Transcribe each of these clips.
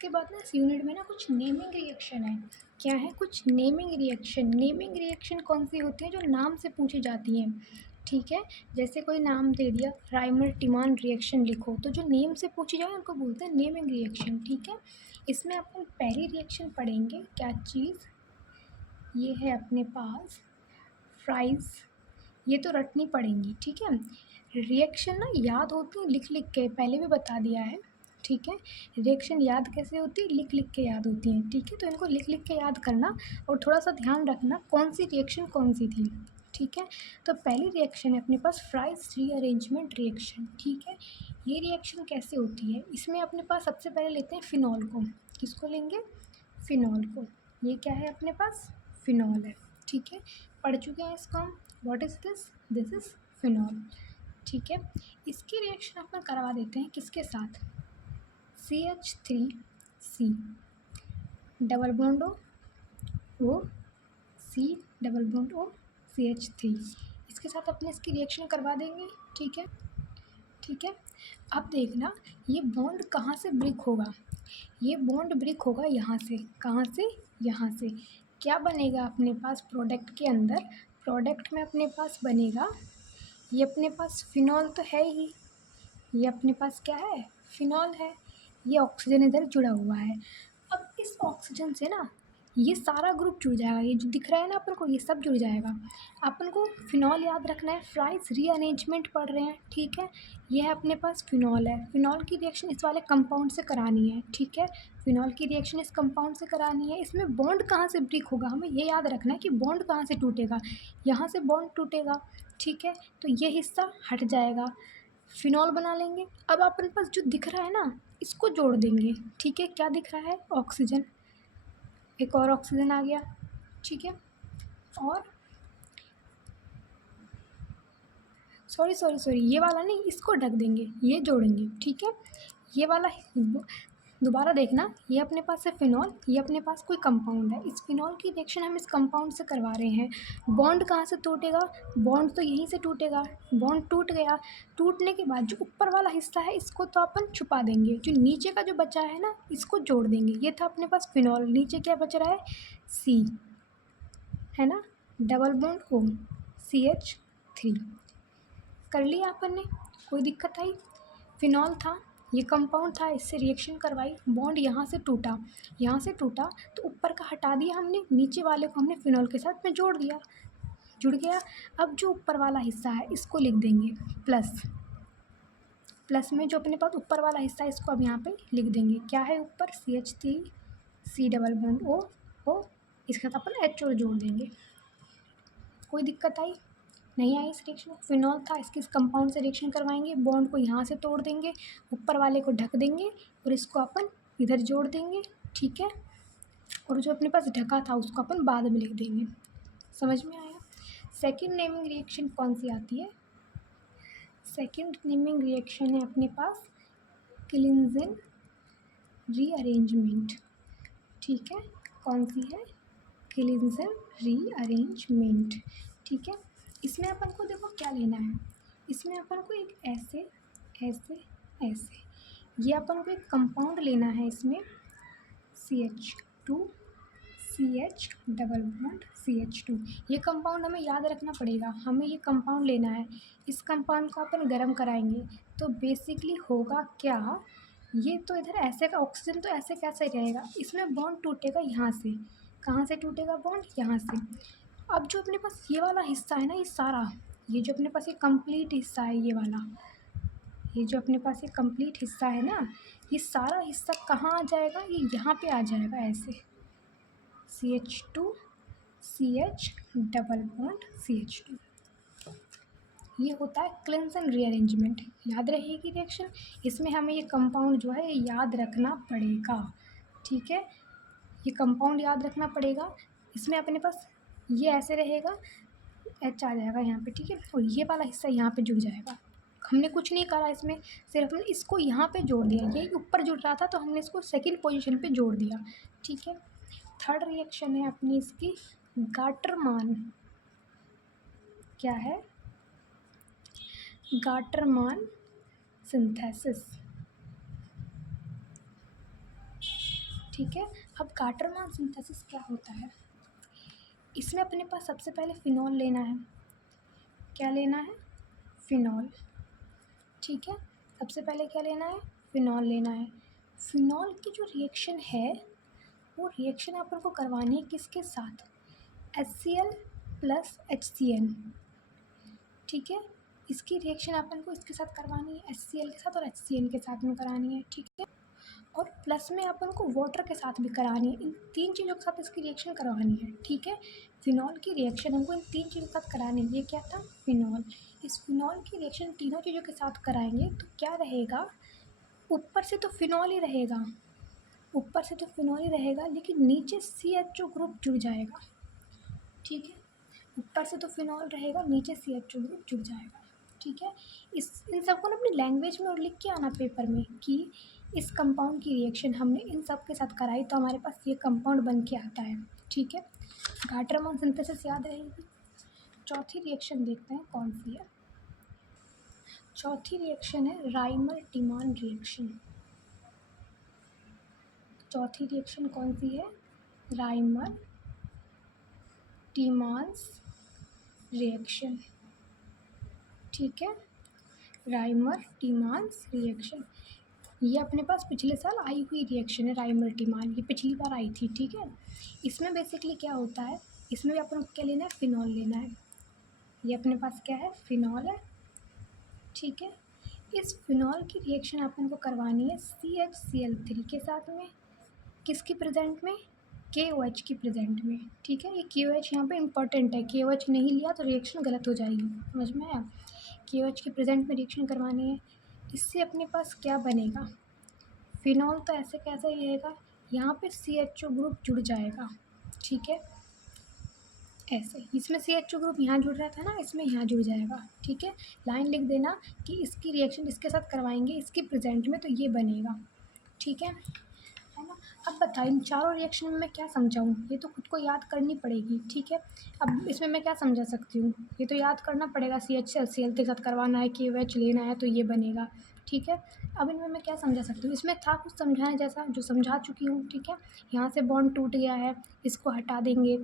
इसके बाद ना इस यूनिट में ना कुछ नेमिंग रिएक्शन है। क्या है? कुछ नेमिंग रिएक्शन। नेमिंग रिएक्शन कौन सी होती है? जो नाम से पूछी जाती हैं, ठीक है। जैसे कोई नाम दे दिया, राइमर टिमान रिएक्शन लिखो, तो जो नेम से पूछी जाए उनको बोलते हैं नेमिंग रिएक्शन, ठीक है। इसमें अपन पहली रिएक्शन पढ़ेंगे। क्या चीज़? ये है अपने पास फ्राइज़। ये तो रटनी पड़ेंगी, ठीक है। रिएक्शन ना याद होती है लिख लिख के, पहले भी बता दिया है, ठीक है। रिएक्शन याद कैसे होती है? लिख लिख के याद होती है, ठीक है। तो इनको लिख लिख के याद करना और थोड़ा सा ध्यान रखना कौन सी रिएक्शन कौन सी थी, ठीक है। तो पहली रिएक्शन है अपने पास फ्राइज़ रीअरेंजमेंट रिएक्शन, ठीक है। ये रिएक्शन कैसे होती है? इसमें अपने पास सबसे पहले लेते हैं फिनॉल को। किसको लेंगे? फिनॉल को। ये क्या है अपने पास? फिनॉल है, ठीक है। पढ़ चुके हैं इसको हम। What is this? This is phenol, ठीक है। इसकी रिएक्शन अपन करवा देते हैं किसके साथ? CH3C double bond O C double bond O CH3, इसके साथ अपने इसकी रिएक्शन करवा देंगे, ठीक है, ठीक है। अब देखना ये बॉन्ड कहाँ से ब्रेक होगा। ये बॉन्ड ब्रेक होगा यहाँ से। कहाँ से? यहाँ से। क्या बनेगा अपने पास प्रोडक्ट के अंदर? प्रोडक्ट में अपने पास बनेगा, ये अपने पास फिनॉल तो है ही, ये अपने पास क्या है? फिनॉल है। ये ऑक्सीजन इधर जुड़ा हुआ है। अब इस ऑक्सीजन से ना ये सारा ग्रुप जुड़ जाएगा। ये जो दिख रहा है ना अपन को, ये सब जुड़ जाएगा। अपन को फिनॉल याद रखना है। फ्राइज़ रीअरेंजमेंट पढ़ रहे हैं, ठीक है। ये है अपने पास फिनॉल है। फिनॉल की रिएक्शन इस वाले कंपाउंड से करानी है, ठीक है। फिनॉल की रिएक्शन इस कंपाउंड से करानी है। इसमें बॉन्ड कहाँ से ब्रेक होगा, हमें ये याद रखना है कि बॉन्ड कहाँ से टूटेगा। यहाँ से बॉन्ड टूटेगा, ठीक है। तो ये हिस्सा हट जाएगा, फिनॉल बना लेंगे। अब अपन पास जो दिख रहा है ना, इसको जोड़ देंगे, ठीक है। क्या दिख रहा है? ऑक्सीजन। एक और ऑक्सीजन आ गया, ठीक है। और सॉरी ये वाला नहीं, इसको ढक देंगे, ये जोड़ेंगे, ठीक है। ये वाला दोबारा देखना, ये अपने पास है फिनॉल, ये अपने पास कोई कंपाउंड है। इस फिनॉल की रिएक्शन हम इस कंपाउंड से करवा रहे हैं। बॉन्ड कहाँ से टूटेगा? बॉन्ड तो यहीं से टूटेगा। बॉन्ड टूट गया। टूटने के बाद जो ऊपर वाला हिस्सा है इसको तो अपन छुपा देंगे, जो नीचे का जो बचा है ना इसको जोड़ देंगे। ये था अपने पास फिनॉल, नीचे क्या बच रहा है? C, है ना, डबल बॉन्ड O CH3 कर लिया अपन ने। कोई दिक्कत आई? फिनॉल था, ये कंपाउंड था, इससे रिएक्शन करवाई, बॉन्ड यहाँ से टूटा, यहाँ से टूटा तो ऊपर का हटा दिया हमने, नीचे वाले को हमने फिनॉल के साथ में जोड़ दिया, जुड़ गया। अब जो ऊपर वाला हिस्सा है इसको लिख देंगे प्लस। प्लस में जो अपने पास ऊपर वाला हिस्सा है इसको अब यहाँ पे लिख देंगे। क्या है ऊपर? CH3 C double bond O, इसके साथ अपन H और जोड़ देंगे। कोई दिक्कत आई? नहीं आई इस रिएक्शन। फिनॉल था, इसके इस कंपाउंड से रिएक्शन करवाएंगे, बॉन्ड को यहाँ से तोड़ देंगे, ऊपर वाले को ढक देंगे और इसको अपन इधर जोड़ देंगे, ठीक है। और जो अपने पास ढका था उसको अपन बाद में लिख देंगे। समझ में आया? सेकंड नेमिंग रिएक्शन कौन सी आती है? सेकंड नेमिंग रिएक्शन है अपने पास क्लिंजन रीअरेंजमेंट, ठीक है। कौन सी है? क्लिंजन रीअरेंजमेंट, ठीक है। इसमें अपन को देखो क्या लेना है। इसमें अपन को एक ऐसे ऐसे ऐसे, ये अपन को एक कंपाउंड लेना है। इसमें CH2 CH double bond CH2, ये कंपाउंड हमें याद रखना पड़ेगा। हमें ये कंपाउंड लेना है। इस कंपाउंड को अपन गर्म कराएंगे तो बेसिकली होगा क्या? ये तो इधर ऐसे का ऑक्सीजन तो ऐसे कैसे रहेगा? इसमें बॉन्ड टूटेगा यहाँ से। कहाँ से टूटेगा बॉन्ड? यहाँ से। अब जो अपने पास ये वाला हिस्सा है ना, ये सारा, ये जो अपने पास ये कंप्लीट हिस्सा है, ये वाला, ये जो अपने पास ये कंप्लीट हिस्सा है ना, ये सारा हिस्सा कहाँ आ जाएगा? ये यहाँ पे आ जाएगा ऐसे। CH2 CH double bond CH2, ये होता है क्लिंजन रीअरेंजमेंट। याद रहेगी रिएक्शन। इसमें हमें ये कंपाउंड जो है ये याद रखना पड़ेगा, ठीक है। ये कंपाउंड याद रखना पड़ेगा। इसमें अपने पास ये ऐसे रहेगा, H आ जाएगा यहाँ पे, ठीक है। और ये वाला हिस्सा यहाँ पे जुड़ जाएगा। हमने कुछ नहीं करा इसमें, सिर्फ हमने इसको यहाँ पे जोड़ दिया। ये ऊपर जुड़ रहा था तो हमने इसको सेकंड पोजीशन पे जोड़ दिया, ठीक है। थर्ड रिएक्शन है अपनी इसकी गाटरमान। क्या है? Gattermann synthesis. ठीक है। अब गाटरमान सिंथेसिस क्या होता है, इसमें अपने पास सबसे पहले फिनॉल लेना है। क्या लेना है, फिनॉल। ठीक है, सबसे पहले क्या लेना है, फिनॉल लेना है। फिनॉल की जो रिएक्शन है वो रिएक्शन अपन को करवानी है किसके साथ, HCl प्लस HCN। ठीक है, इसकी रिएक्शन अपन को इसके साथ करवानी है, HCl के साथ और HCN के साथ में करानी है। ठीक है, और प्लस में अपन को वाटर के साथ भी करानी है। इन तीन चीज़ों के साथ इसकी रिएक्शन करवानी है। ठीक है, फिनॉल की रिएक्शन हमको इन तीन चीज़ों के साथ करानी है। ये क्या था, फिनॉल। इस फिनॉल की रिएक्शन तीनों चीज़ों के साथ कराएंगे तो क्या रहेगा, ऊपर से तो फिनॉल ही रहेगा, ऊपर से तो फिनॉल ही रहेगा, लेकिन नीचे CHO ग्रुप जुड़ जाएगा। ठीक है, ऊपर से तो फिनॉल रहेगा, नीचे CHO ग्रुप जुड़ जाएगा। ठीक है, इन सबको ना अपनी लैंग्वेज में और लिख के आना पेपर में कि इस कंपाउंड की रिएक्शन हमने इन सब के साथ कराई तो हमारे पास ये कंपाउंड बन के आता है। ठीक है, गाटरमान सिंथेसिस याद रहेगी। चौथी रिएक्शन देखते हैं कौन सी है। चौथी रिएक्शन है राइमर टीमान रिएक्शन। चौथी रिएक्शन कौन सी है, राइमर टीमान्स रिएक्शन। ठीक है, राइमर टीमान्स रिएक्शन, ये अपने पास पिछले साल आई हुई रिएक्शन है। राइमर टीमान ये पिछली बार आई थी। ठीक है, इसमें बेसिकली क्या होता है, इसमें भी अपन को क्या लेना है, फिनॉल लेना है। ये अपने पास क्या है, फिनॉल है। ठीक है, इस फिनॉल की रिएक्शन अपन को करवानी है CHCl3 के साथ में, किसकी प्रेजेंट में, KOH की प्रेजेंट में। ठीक है, ये KOH यहाँ पे इम्पॉर्टेंट है, KOH नहीं लिया तो रिएक्शन गलत हो जाएगी, समझ में आया। KOH की प्रेजेंट में रिएक्शन करवानी है। इससे अपने पास क्या बनेगा, फिनॉल तो ऐसे कैसे ही रहेगा, यहाँ पे CHO ग्रुप जुड़ जाएगा। ठीक है, ऐसे इसमें CHO ग्रुप यहाँ जुड़ रहा था ना, इसमें यहाँ जुड़ जाएगा। ठीक है, लाइन लिख देना कि इसकी रिएक्शन इसके साथ करवाएंगे इसकी प्रेजेंट में तो ये बनेगा। ठीक है ना। अब बताओ इन चारों रिएक्शन में मैं क्या समझाऊँ, ये तो खुद को याद करनी पड़ेगी। ठीक है, अब इसमें मैं क्या समझा सकती हूँ, ये तो याद करना पड़ेगा। CHCl के साथ करवाना है, KOH लेना है तो ये बनेगा। ठीक है, अब इनमें मैं क्या समझा सकती हूँ, इसमें था कुछ समझाने जैसा जो समझा चुकी हूँ। ठीक है, यहाँ से बॉन्ड टूट गया है, इसको हटा देंगे।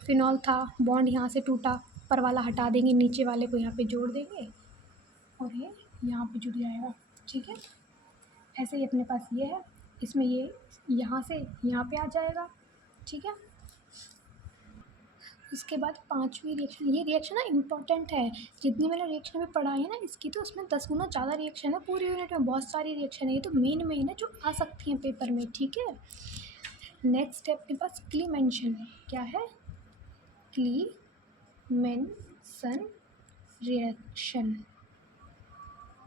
फिनॉल था, बॉन्ड यहाँ से टूटा, ऊपर वाला हटा देंगे, नीचे वाले को यहाँ पे जोड़ देंगे और ये यहाँ पे जुड़ जाएगा। ठीक है, ऐसे ही अपने पास ये है, इसमें ये यहाँ से यहाँ पे आ जाएगा। ठीक है, उसके बाद पांचवी रिएक्शन, ये रिएक्शन ना इम्पॉर्टेंट है, जितनी मैंने रिएक्शन में पढ़ाई है ना इसकी तो उसमें 10 गुना ज़्यादा रिएक्शन है। पूरी यूनिट में बहुत सारी रिएक्शन है, ये तो मेन है जो आ सकती हैं पेपर में। ठीक है, नेक्स्ट है अपने पास क्लीमेंशन। क्या है, क्लीमेंसन रिएक्शन।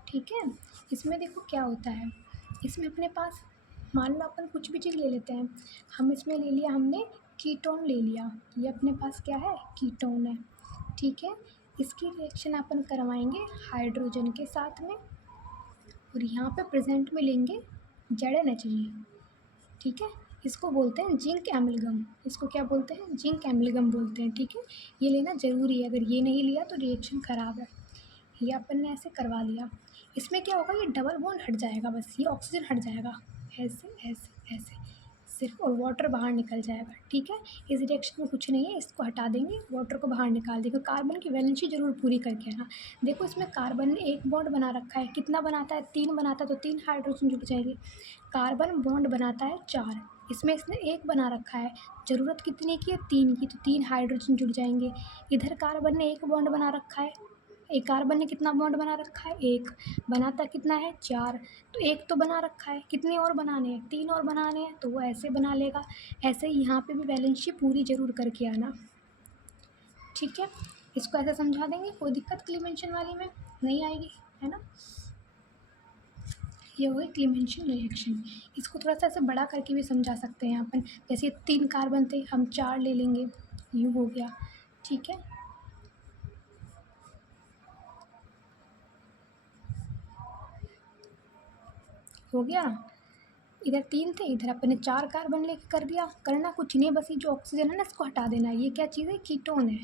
ठीक है, इसमें देखो क्या होता है, इसमें अपने पास मान लो अपन कुछ भी चीज़ ले लेते हैं, हम इसमें ले लिया हमने कीटोन ले लिया, ये अपने पास क्या है, कीटोन है। ठीक है, इसकी रिएक्शन अपन करवाएंगे हाइड्रोजन के साथ में और यहाँ पे प्रेजेंट में लेंगे ZnHg। ठीक है, इसको बोलते हैं जिंक एमलगम, इसको क्या बोलते हैं, जिंक एमलगम बोलते हैं। ठीक है, ये लेना ज़रूरी है, अगर ये नहीं लिया तो रिएक्शन ख़राब है। ये अपन ने ऐसे करवा लिया, इसमें क्या होगा, ये डबल बॉन्ड हट जाएगा, बस ये ऑक्सीजन हट जाएगा, ऐसे ऐसे ऐसे सिर्फ, और वाटर बाहर निकल जाएगा। ठीक है, इस रिएक्शन में कुछ नहीं है, इसको हटा देंगे, वाटर को बाहर निकाल देंगे। कार्बन की वैलेंसी जरूर पूरी करके आना। देखो इसमें कार्बन ने एक बॉन्ड बना रखा है, कितना बनाता है, 3 बनाता है, तो 3 हाइड्रोजन जुड़ जाएंगे। कार्बन बॉन्ड बनाता है 4, इसमें इसने 1 बना रखा है, ज़रूरत कितने की है, 3 की, तो 3 हाइड्रोजन जुड़ जाएंगे। इधर कार्बन ने 1 बॉन्ड बना रखा है, एक कार्बन ने कितना बॉन्ड बना रखा है, 1, बनाता कितना है, 4, तो 1 तो बना रखा है, कितने और बनाने हैं, 3 और बनाने हैं, तो वो ऐसे बना लेगा। ऐसे ही यहाँ पे भी वैलेंसी पूरी ज़रूर करके आना। ठीक है, इसको ऐसे समझा देंगे, कोई दिक्कत क्लीमेंशन वाली में नहीं आएगी, है ना। ये हो गई क्लीमेंशन रिएक्शन। इसको थोड़ा सा ऐसे बड़ा करके भी समझा सकते हैं अपन, जैसे 3 कार्बन थे, हम 4 ले लेंगे, यूँ हो गया। ठीक है, हो गया। इधर 3 थे, इधर अपन ने 4 कार्बन लेके कर दिया। करना कुछ नहीं है, बस ये जो ऑक्सीजन है ना इसको हटा देना है। ये क्या चीज़ है, कीटोन है।